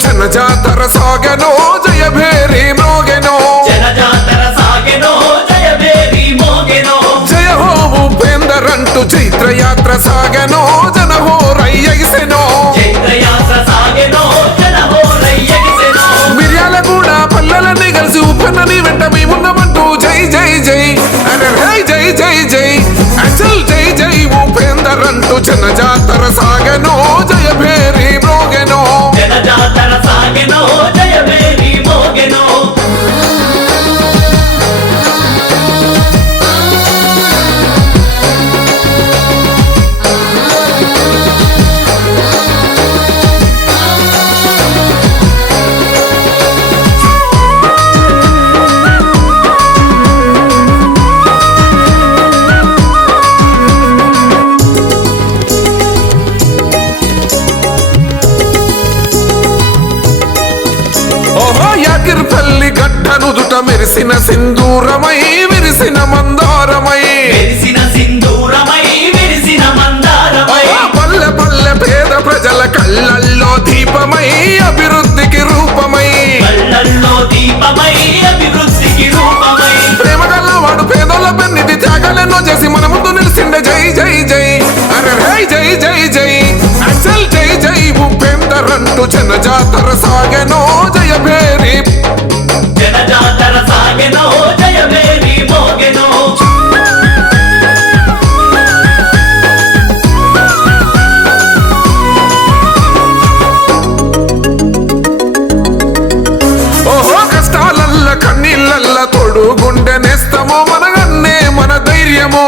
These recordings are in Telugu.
జనజాతర సాగెనో జయభేరి మ్రోగెనో జనజాతర సాగెనో జయభేరి మోగెనో జయ హో ఉపేందర్ అంటూ చైత్రయాత్ర సాగెనో జనహో రయ్యగిసెనో చైత్రయాత్ర సాగెనో జనహో రయ్యగిసెనో మిర్యాలగూడ పల్లెలని కలిసి ఉప్పెన్నని వెంట మేమున్నామంటూ జై జై జై అరే హై జై జై జై అచల్ జై జై ఉపేందర్ అంటూ జనజాతర సాగెనో జయభేరి మ్రోగెనో జనజాతర సాగెనో జయభేరి మోగెనో యాగిర్పల్లి గడ్డనుదుట మెరిసిన సింధూరమై విరిసిన మందారమై మెరిసిన సింధూరమై విరిసిన మందారమై పల్లె పల్లె పేద ప్రజల కళ్ళల్లో దీపమై అభివృద్ధికి రూపమై కళ్ళల్లో దీపమై అభివృద్ధికి రూపమై ప్రేమ గల్లవాడు పేదోళ్ళ పెన్నిది త్యాగాలెన్నో చేసి మన ముందు నిలిచిండే జై జై జై అరే హై జై జై జై అచల్ జై జై ఉపేందర్ అంటూ జనజాతర సాగెనో జయభేరి జనజాతర సాగెనో జయభేరి మోగెనో ఓహో కష్టాలల్ల కన్నీళ్ళల్ల తోడు గుండె నేస్తమో మనగన్నే మన ధైర్యమో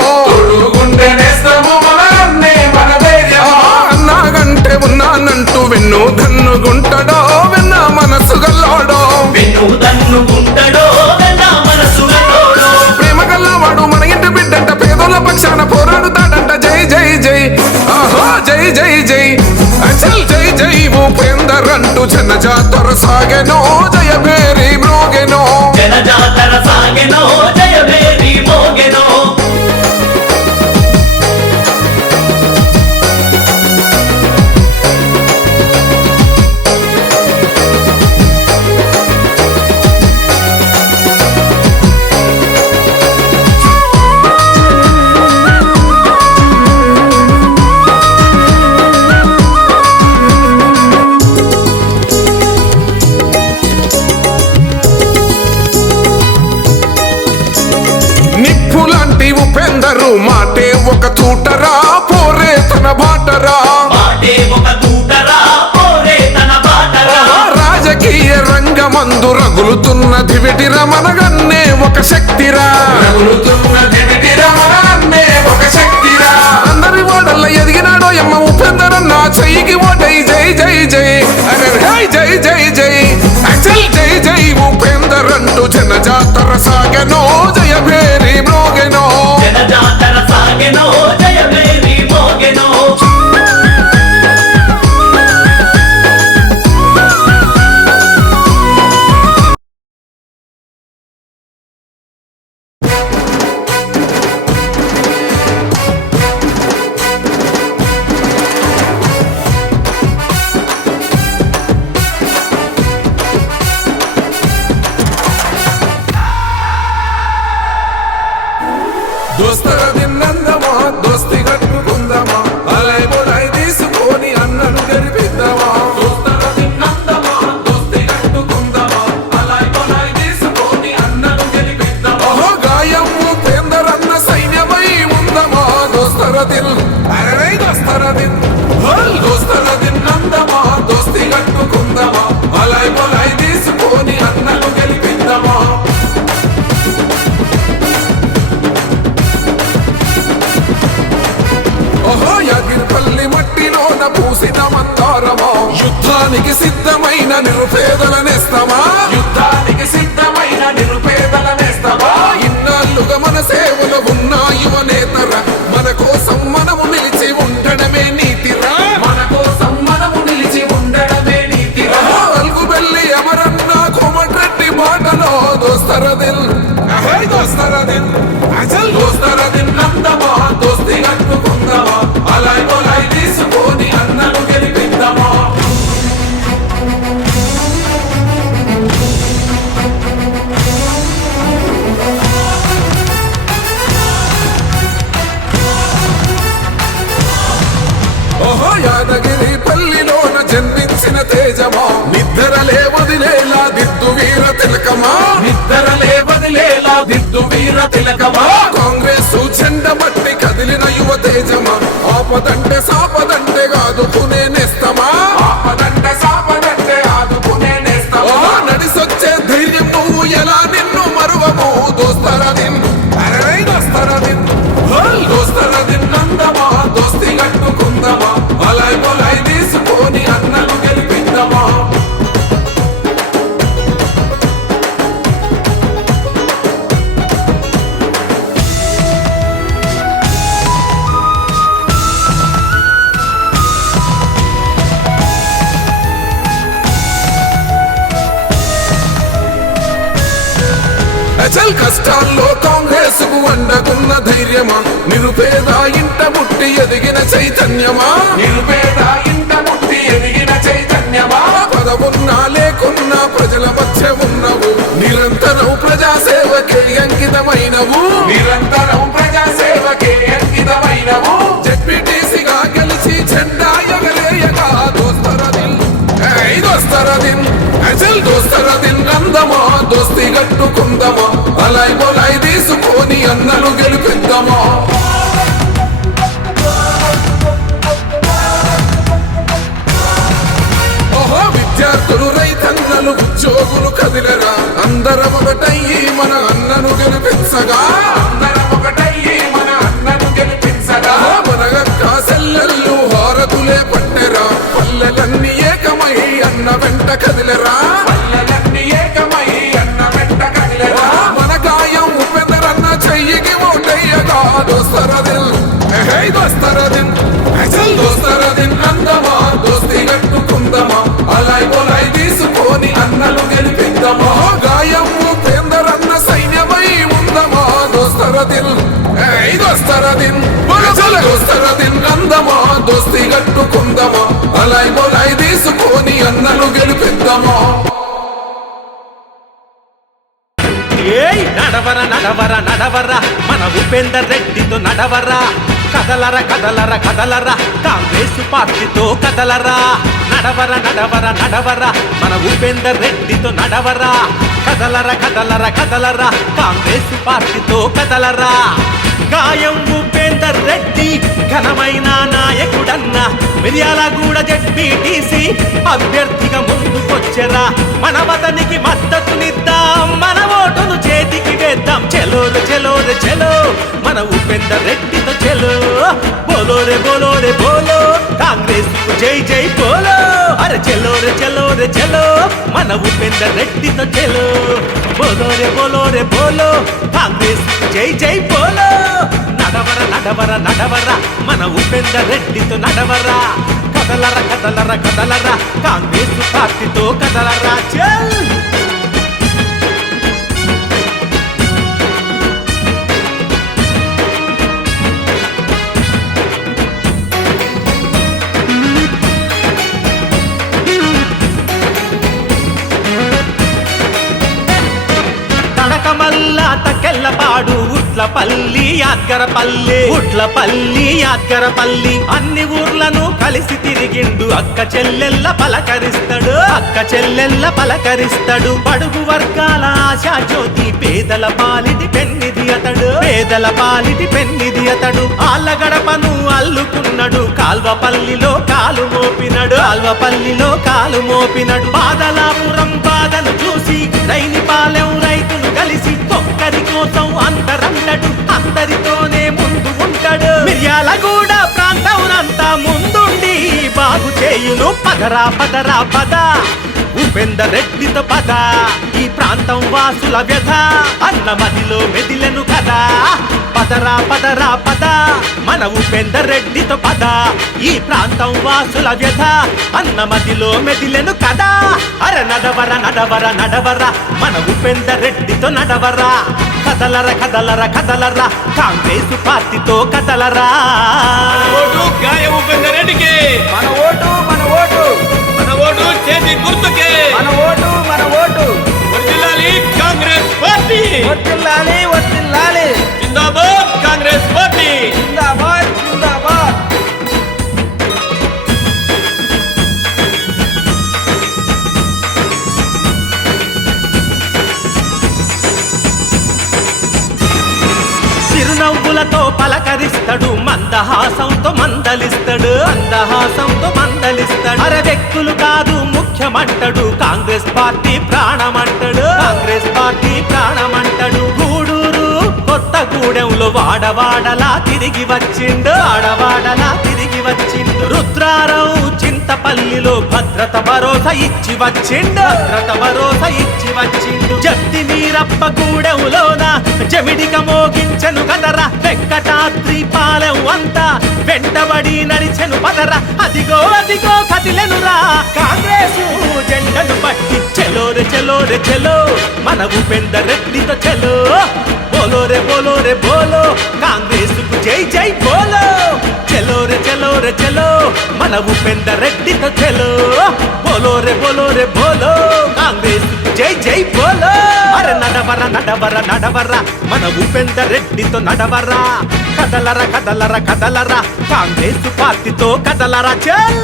గుండె నేస్తము మనన్నే మన ధైర్యమో అన్నాగంటే ఉన్నానంటూ వెన్ను దన్నుగుంటడో వెన్న మనసు గల్లాడో వెన్ను దన్నుకుంటడో వెన్న మనసు గల్లోడో ప్రేమ గల్లవాడు మన ఇంటి బిడ్డంట పేదోళ్ళ పక్షాన పోరాడుతాడంట జై జై జై ఆహా జై జై జై అచల్ జై జై ఉపేందర్ అంటూ జనజాతర సాగెనో జయభేరి మ్రోగెనో జనజాతర సాగెనో జయభేరి మోగెనో నిప్పులాంటి ఉపేందరు మాటే ఒక తూటరా పోరే తన బాటరా మాటే ఒక తూటరా పోరే తన బాటరా రాజకీయ రంగమందు రగులుతున్న దివిటిర మనగన్నే ఒక శక్తిరా రగులుతున్న దివిటిర మనగన్నే ఒక శక్తిరా అందరి ఓడల్ల ఎదిగినాడో ఎమ్మ ఉపేందర్ అన్న చెయ్యికి ఓటై జై జై జై అరే హై జై జై జై అచల్ జై జై ఉపేందర్ అంటూ జనజాతర సాగెనో జయభేరి మ్రోగెనో జనజాతర సాగెనో జయభేరి మోగెనో దోస్తర దిన్నందమా దోస్తి కట్టుకుందమా అలై బొలై తీసుకొని అన్నను గెలిపిద్దామా దోస్తర దిన్నందమా దోస్తి కట్టుకుందమా అలై బొలై తీసుకొని అన్నను గెలిపిద్దామా ఓహో గాయం ఉపేందర్ అన్న సైన్యమై ఉందమా దోస్తర దిల్ అరే దోస్తర దిల్ హల్ దోస్తర దిన్నందమా దోస్తి కట్టుకుందమా అలై బొలై తీసుకొని అన్నను గెలిపిద్దామా ఓహో యాగిర్పల్లి మట్టిలోన పూసిన మందారమా యుద్ధానికి సిద్ధమైన నిరుపేదల నేస్తమా యుద్ధానికి సిద్ధమైన నిరుపేదల నేస్తమా ఇన్నాళ్ళుగా మన సేవలో ఉన్న యువ నేతర మన కోసం మనము నిలిచి ఉండడమే నీతిరా మన కోసం మనము నిలిచి ఉండడమే నీతిరా అల్గుబెల్లి అమరన్న కోమటిరెడ్డి బాటలో దోస్తర దిల్ దోస్తర దిల్ అచల్ దోస్తర దిల్ నందమా దోస్తి కట్టుకుందామా అలై బొలై తీసుకొని అన్నను గెలిపిద్దామా యాదగిరి పల్లిలోన జన్మించిన తేజమా నిద్రలే వదిలేలా దిద్దు వీర తిలకమా నిద్రలే వదిలేలా దిద్దు వీర తిలకమా కాంగ్రెస్ చెండ బట్టి కదిలిన యువ తేజమా ఆపదంటే సాపదంటే ఆదుకునే నేస్తమా ఆపదంటే సాపదంటే ఆదుకునే నేస్తమా నడిసొచ్చే ధైర్యం నువ్వు ఎలా నిన్ను మరువము దోస్తరదిన్ అరే దోస్తరదిన్ దోస్తరదిన్ నందమా దోస్తి కట్టుకుందమా అలై మొలై తీసుకొని అన్నలు గెలిపిద్దామా అచల్ కష్టాల్లో కాంగ్రెస్ కు అండకున్న ధైర్యమా నిరుపేద ఇంట ముట్టి ఎదిగిన చైతన్యమా నిరుపేద ఇంట ముట్టి ఎదిగిన చైతన్యమా పదవున్నా లేకున్నా ప్రజల మధ్య ఉన్నవు నిరంతరం ప్రజాసేవకే అంకితమైనవు నిరంతరం ప్రజాసేవకే అంకితమైనవు జెడ్పీటీసీగా గెలిచి జెండా ఎగరేయగా దోస్తరదిన్ దోస్తరదిన్ అచల్ దోస్తరదిన్ నందమా దోస్తి గట్టుకుందమా అలై మొలై తీసుకొని అన్నలు గెలిపిద్దామా ఓహో విద్యార్థులు రైతన్నలు ఉద్యోగులు కదిలరా అందరం ఒకటయ్యి మన అన్నను గెలిపించగా అందరం ఒకటయ్యి మన అన్నను గెలిపించగా మనగక్క సెల్లెళ్ళు హారతులే పట్టెరా పల్లెలన్నీ ఏకమై అన్న వెంట కదిలరా పల్లెలన్నీ ఏకమై అన్న వెంట కదిలరా మన గాయం ఉపేందరన్న చెయ్యికి ఓటయ్యగా దోస్తరదిన్ దోస్తరదిన్ అసలు దోస్తరదిన్ అందమా దోస్తి కట్టుకుందమా అలై మొలై తీసుకొని అన్నలు గెలిపిద్దామా గాయం ఉపేందరన్న సైన్యమై ఉందమా దోస్తరదిన్ దోస్తరదిన్ దోస్తరదిన్ అందమా దోస్తి కట్టుకుందమా అలై మొలై తీసుకొని అన్నలు గెలిపిద్దామా ఏయ్ నడవర నడవర నడవర మన ఉపేందర్ రెడ్డితో నడవరా కదలర కదలర కదలర కాంగ్రెస్ పార్టీతో కదలరా నడవర నడవర నడవర మన ఉపేందర్ రెడ్డితో నడవరా కదలర కదలర కదలర కాంగ్రెస్ పార్టీతో కదలరా గాయం ఉపేందర్ రెడ్డి ఘనమైన నాయకుడన్న మిర్యాలగూడ జెడ్పీటీసీ అభ్యర్థిగా ముందుకొచ్చరా మనవతనికి మద్దతునిద్దాం మన ఓటును చేతికి వేద్దాం చెలో చెలో చెలో మన ఉపేందర్ రెడ్డితో చెలో బోలో రే బోలో రే బోలో కాంగ్రెస్ కు జై జై బోలో అరే చెలో రే చెలో మన ఉపేందర్ రెడ్డితో చెలో బోలో రే బోలో కాంగ్రెస్ కు జై జై బోలో నడవర నడవర నడవర మన ఉపేందర్ రెడ్డితో నడవరా కదలర కదలర కదలర కాంగ్రెస్ పార్టీతో కదలరా చల్ తడకమల్లా తకెళ్ళపాడు ఉట్లపల్లి యాద్గరపల్లి అన్ని ఊర్లను కలిసి తిరిగిండు అక్క చెల్లెల్ల పలకరిస్తాడు బడుగు వర్గాల ఆశా జ్యోతి పేదల పాలిటి పెన్నిది అతడు ఆళ్ళ గడపను అల్లుకున్నాడు కాల్వపల్లిలో కాలు మోపినడు బాదలాపురం బాధను చూసి రైనిపాలెం రైతులు కలిసి ఒక్కరి కోసం అందరితోనే ముందు ఉంటాడు మిర్యాలగూడ ప్రాంతం ముందుండి బాగు చేయును పదరా పద ఉపేందర్ రెడ్డితో పద ఈ ప్రాంతం వాసుల వ్యధ అన్న మదిలో మెదిలెను కదా పదరా పద మన ఉపేందర్ రెడ్డితో పద ఈ ప్రాంతం వాసుల వ్యధ అన్న మదిలో మెదిలెను కదా అరే నడవర మన ఉపేందర్ రెడ్డితో నడవరా కదలరా కాంగ్రెస్ పార్టీతో కదలరా గాయం ఉపేందర్ రెడ్డికి మన ఓటు మన ఓటు చేతి గుర్తుకే మన ఓటు వర్ధిల్లాలి కాంగ్రెస్ పార్టీ వర్ధిల్లాలి జిందాబాద్ కాంగ్రెస్ పార్టీ జిందాబాద్ మందహాసంతో మందలిస్తాడు అరే వ్యక్తులు కాదు ముఖ్యమంటాడు కాంగ్రెస్ పార్టీ ప్రాణమంటాడు గూడూరు కొత్తగూడెంలో వాడవాడలా తిరిగి వచ్చిండు రుద్రారావు చింతపల్లిలో భద్రత భరోసా ఇచ్చి వచ్చిండు జప్తి మీరప్ప గూడెంలోన జమిడిక మోగించెను కదరా వెంకటాద్రి పాలెం అంతా వెంటబడి నడిచెను పదరా అదిగో కదిలెనురా కాంగ్రెసు జెండను పట్టి చెలో చెలో మన ఉపేందర్ రెడ్డితో చెలో బోలో రే బోలో కాంగ్రెసుకు జై బోలో చెలో చెలో మన ఉపేందర్ రెడ్డితో చెలో బోలో రే బోలో కాంగ్రెసుకు జై బోలో అరే నడవరా మన ఉపేందర్ రెడ్డితో నడవరా కదలరా కాంగ్రెస్ పార్టీతో కదలరా చల్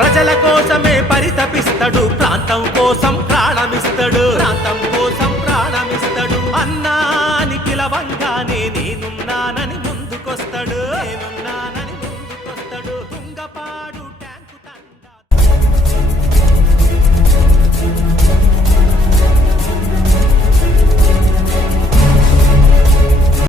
ప్రజల కోసమే పరితపిస్తాడు ప్రాంతం కోసం ప్రాణమిస్తాడు అన్నాని పిలవంగానే నేనున్నానని ముందుకొస్తాడు